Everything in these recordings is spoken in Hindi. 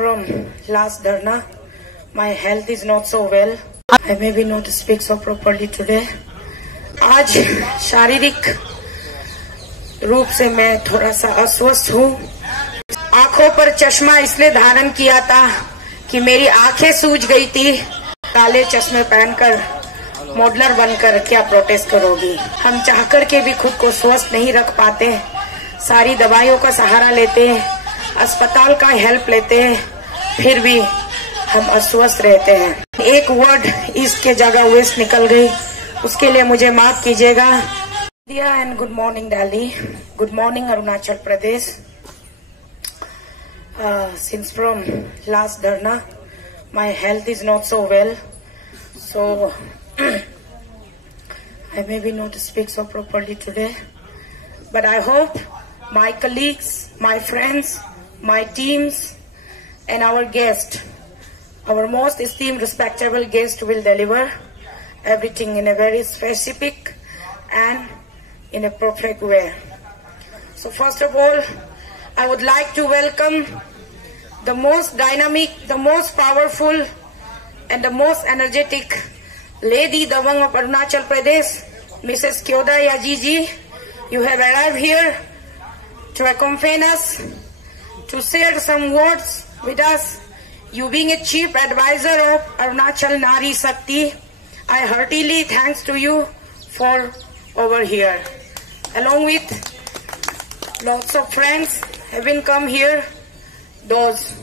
from last dharna, my health is not so well. I may be not speak so properly today. आज शारीरिक रूप से मैं थोड़ा सा अस्वस्थ हूँ। आंखों पर चश्मा इसलिए धारण किया था कि मेरी आंखें सूज गई थी। काले चश्मे पहनकर मॉडलर बनकर क्या प्रोटेस्ट करोगी। हम चाहकर के भी खुद को स्वस्थ नहीं रख पाते, सारी दवाइयों का सहारा लेते हैं, अस्पताल का हेल्प लेते हैं, फिर भी हम अस्वस्थ रहते हैं। एक वर्ड इसके जगह वेस्ट निकल गई, उसके लिए मुझे माफ कीजिएगा। India and good morning Delhi, good morning Arunachal Pradesh. Since from last dharna, my health is not so well, so I maybe not speak so properly today, but I hope my colleagues, my friends, my teams and our guest, our most esteemed respectable guest will deliver everything in a very specific and in a perfect way. So first of all, I would like to welcome the most dynamic, the most powerful and the most energetic Lady Dawang of Arunachal Pradesh, Mrs. Kyoda Yajiji. You have arrived here to accompany us, to share some words with us. You being a chief advisor of Arunachal Nari Shakti, I heartily thanks to you for over here. Along with lots of friends having come here, those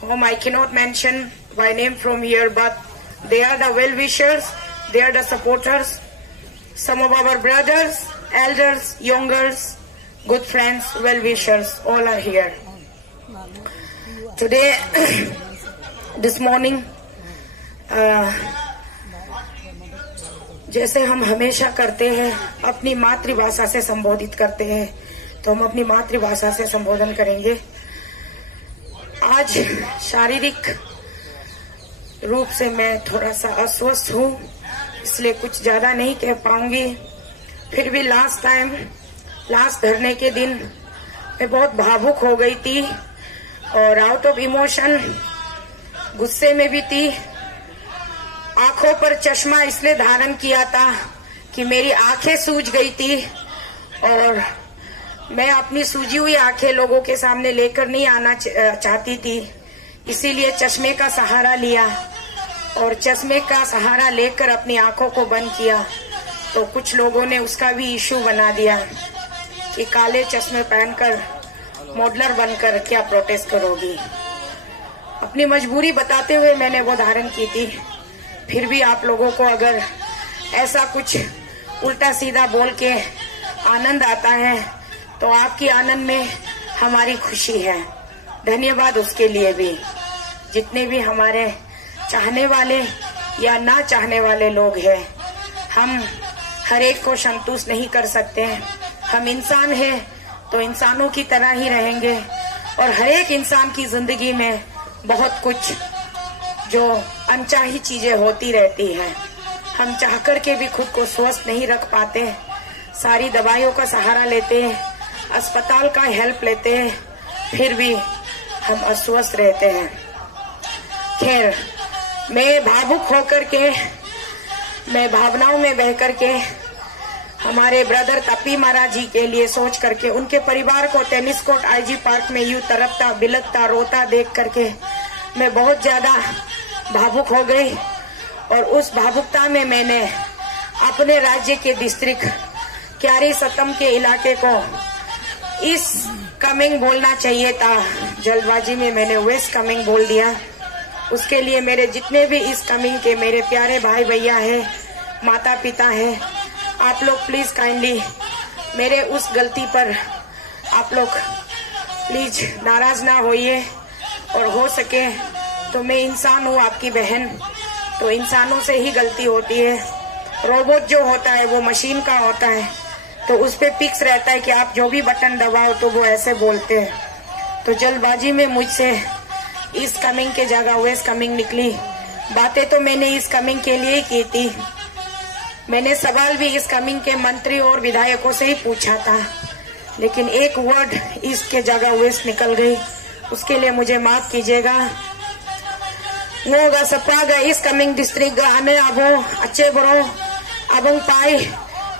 whom I cannot mention by name from here, but they are the well-wishers, they are the supporters, some of our brothers, elders, youngers, good friends, well-wishers, all are here. Today, this morning, जैसे हम हमेशा करते हैं, अपनी मातृभाषा से संबोधित करते हैं, तो हम अपनी मातृभाषा से संबोधन करेंगे। आज शारीरिक रूप से मैं थोड़ा सा अस्वस्थ हूँ, इसलिए कुछ ज्यादा नहीं कह पाऊंगी। फिर भी लास्ट धरने के दिन मैं बहुत भावुक हो गई थी और आउट ऑफ इमोशन गुस्से में भी थी। आंखों पर चश्मा इसलिए धारण किया था कि मेरी आंखें सूज गई थी और मैं अपनी सूजी हुई आंखें लोगों के सामने लेकर नहीं आना चाहती थी, इसीलिए चश्मे का सहारा लिया और चश्मे का सहारा लेकर अपनी आंखों को बंद किया। तो कुछ लोगों ने उसका भी इशू बना दिया कि काले चश्मे पहनकर मॉडलर बनकर क्या प्रोटेस्ट करोगी। अपनी मजबूरी बताते हुए मैंने वो धारण की थी। फिर भी आप लोगों को अगर ऐसा कुछ उल्टा सीधा बोल के आनंद आता है तो आपकी आनंद में हमारी खुशी है। धन्यवाद उसके लिए भी। जितने भी हमारे चाहने वाले या ना चाहने वाले लोग हैं, हम हर एक को संतुष्ट नहीं कर सकते। हम इंसान हैं तो इंसानों की तरह ही रहेंगे और हर एक इंसान की जिंदगी में बहुत कुछ जो अनचाही चीजें होती रहती हैं। हम चाहकर के भी खुद को स्वस्थ नहीं रख पाते, सारी दवाइयों का सहारा लेते हैं, अस्पताल का हेल्प लेते हैं, फिर भी हम अस्वस्थ रहते हैं। खैर, मैं भावुक होकर के, मैं भावनाओं में बह करके हमारे ब्रदर तपी महाराज जी के लिए सोच करके उनके परिवार को टेनिस कोर्ट आईजी पार्क में यूं तड़पता बिलखता रोता देख करके मैं बहुत ज्यादा भावुक हो गई और उस भावुकता में मैंने अपने राज्य के डिस्ट्रिक्ट क्यारी सतम के इलाके को इस कमिंग बोलना चाहिए था, जल्दबाजी में मैंने वेस्ट कमिंग बोल दिया। उसके लिए मेरे जितने भी इस कमिंग के मेरे प्यारे भाई भैया हैं, माता पिता हैं, आप लोग प्लीज काइंडली मेरे उस गलती पर आप लोग प्लीज नाराज ना होइए और हो सके तो मैं इंसान हूँ, आपकी बहन, तो इंसानों से ही गलती होती है। रोबोट जो होता है वो मशीन का होता है, तो उस पे फिक्स रहता है कि आप जो भी बटन दबाओ तो वो ऐसे बोलते हैं। तो जल्दबाजी में मुझसे इस कमिंग के जगह वेस्ट कमिंग निकली। बातें तो मैंने इस कमिंग के लिए ही की थी, मैंने सवाल भी इस कमिंग के मंत्री और विधायकों से ही पूछा था, लेकिन एक वर्ड इसके जगह वेस्ट निकल गई, उसके लिए मुझे माफ कीजिएगा। ngoga sepaga is coming district ga ane abo ache bro abang pai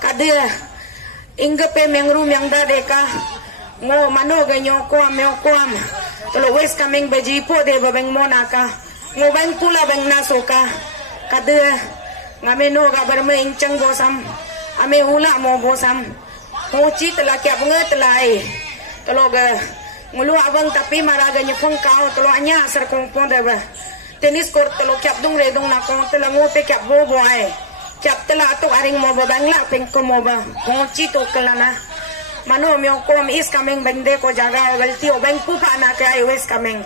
kadia inga pe mengru mengda deka ngo mano ga nyoko am tolo west coming beji po de babeng monaka ngo bang pula bang nasoka kadia ngame no ga berme incang bosam ame hula mo bosam ho chit la kya bunga tlai tolo ga ngulu abang tapi maraga nyepong kau tolo anya asar kong pon de ba tenis court telo kyap dung redong na kong tela ngo pe kyap bo boy kyap tela to aring mo ba bangla peng ko mo ba phochi to kalana mano myo kom is coming bende ko jaga galti o bang pu pa na ka is coming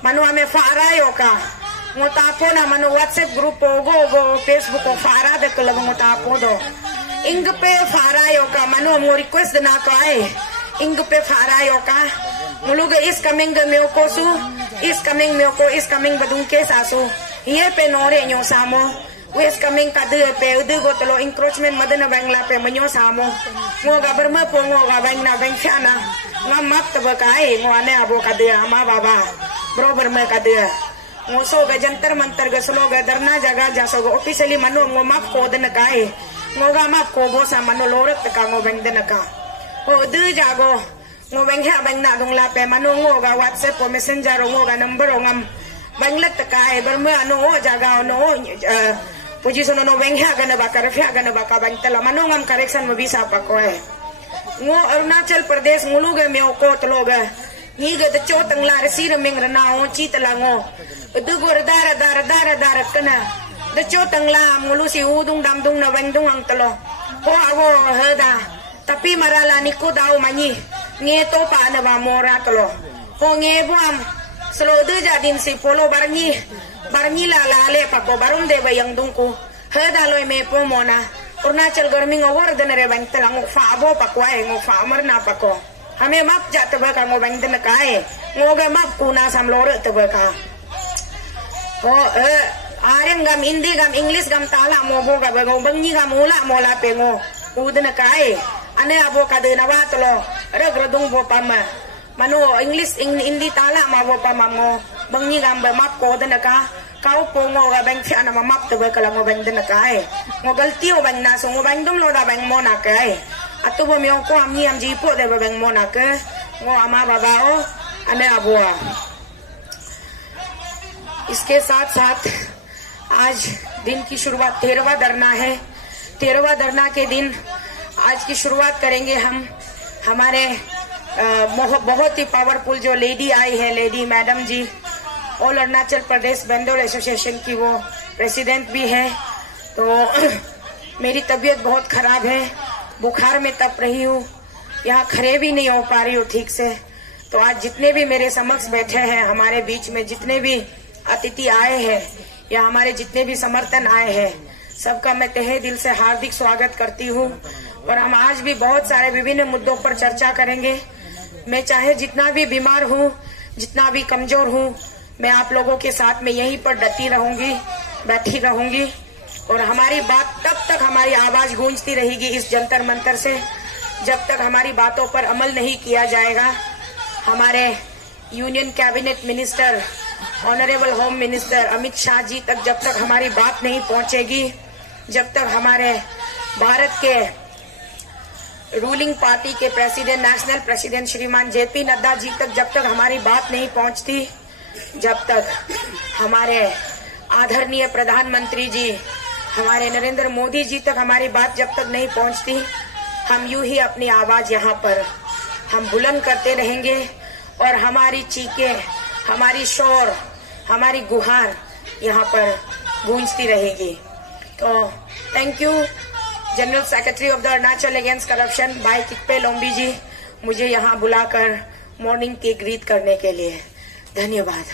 mano ame fara yo ka ngo ta po na mano whatsapp group go facebook ko fara de kala ngo ta po do ing pe fara yo ka mano mo request na ka ai ing pe fara yo ka muluga is coming ga myo ko su is coming myo ko is coming badung ke sasu ye pe nore nyo samo is coming ka de pe udu go telo encroachment madana bangla pe manyo samo ngo ga berma po ngo ga bang na bang chana ngam map ta ba kai ngo ane abo ka de ama baba bro berma ka de ngo so ga jantar mantar ga slo ga darna jaga jaso go officially mano ngo map ko de na kai ngo ga map ko bo sa mano lorak ta ka ngo bang de na ka o de jago ngo bang ha bang na dong la pe mano ngo ga whatsapp ko messenger ngo ga number ngam bang lat ta kai berma no jaga no position no bang ha ga na ba ka rafia ga na ba ka bang tala mano ngam correction mo bisa pa ko ngo Arunachal Pradesh ngulu ga me ko tlo ga ni ga de cho tang la resi meng rana o chi tala ngo du go dara kana de cho tang la ngulu si udung dam dung na bang dung ang tlo ko awo heda tapi marala ni ko daw mani nge to pa na ba mora tlo ho nge buam slo de jadin si polo barni la le pa ko barum de ba yang dung ko heda loy me po mona Arunachal garmi ngor de re bang talang fa bo pa ko ai ngo fa mar na pa ko hame map jat ba ka ngo bang de na kai ngo ga map ku na sam lo re te ba ka ko areng gam hindi gam english gam tala mo bo ga ba ngo bang ni gam ula mo la pe ngo u de na kai ane abo ka de na ba tlo re gradung bo pa ma mano english hindi tala ma bo pa ma ngo bang ni gam ba map ko de na ka kau po ngo ga bang fi ana ma map te ba ka la ngo bang de na kai ngo galti o bang na so ngo bang dum lo da bang mo na kai atu bo mi ko am ni am ji po de ba bang mo na ke ngo ama baba o ane abo इसके साथ साथ आज दिन की शुरुआत 13वां धरना है 13वां धरना के दिन आज की शुरुआत करेंगे हम हमारे बहुत ही पावरफुल जो लेडी आई है लेडी मैडम जी ऑल अरुणाचल प्रदेश बेंदोर एसोसिएशन की वो प्रेसिडेंट भी है तो मेरी तबीयत बहुत खराब है बुखार में तप रही हूँ यहाँ खड़े भी नहीं हो पा रही हूँ ठीक से तो आज जितने भी मेरे समक्ष बैठे हैं हमारे बीच में जितने भी अतिथि आए हैं या हमारे जितने भी समर्थन आए हैं सबका मैं तहे दिल से हार्दिक स्वागत करती हूँ और हम आज भी बहुत सारे विभिन्न मुद्दों पर चर्चा करेंगे। मैं चाहे जितना भी बीमार हूँ जितना भी कमजोर हूँ मैं आप लोगों के साथ में यहीं पर डटी रहूंगी बैठी रहूंगी और हमारी बात तब तक हमारी आवाज गूंजती रहेगी इस जंतर मंतर से जब तक हमारी बातों पर अमल नहीं किया जाएगा। हमारे union cabinet minister honourable home minister Amit Shah ji तक जब तक हमारी बात नहीं पहुंचेगी जब तक हमारे भारत के रूलिंग पार्टी के प्रेसिडेंट नेशनल प्रेसिडेंट श्रीमान जेपी नड्डा जी तक जब तक हमारी बात नहीं पहुंचती जब तक हमारे आदरणीय प्रधानमंत्री जी हमारे नरेंद्र मोदी जी तक हमारी बात जब तक नहीं पहुंचती हम यूं ही अपनी आवाज यहाँ पर हम बुलंद करते रहेंगे और हमारी चीखें हमारी शोर हमारी गुहार यहाँ पर गूंजती रहेगी। तो thank you general secretary of the Arunachal against corruption भाई किप्पे लोम्बी जी मुझे यहाँ बुलाकर मॉर्निंग की ग्रीट करने के लिए धन्यवाद।